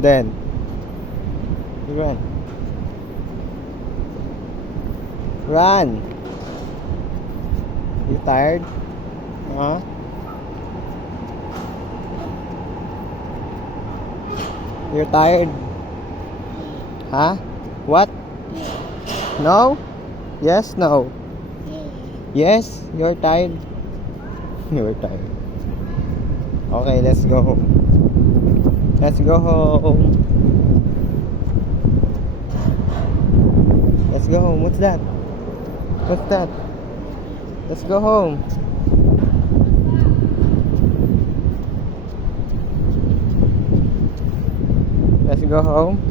Then you run. Run. You tired? Huh? You're tired? Huh? What? No? Yes, no. Yes, you're tired. You're tired. Okay, let's go home. Let's go home. Let's go home. What's that? What's that? Let's go home. Let's go home.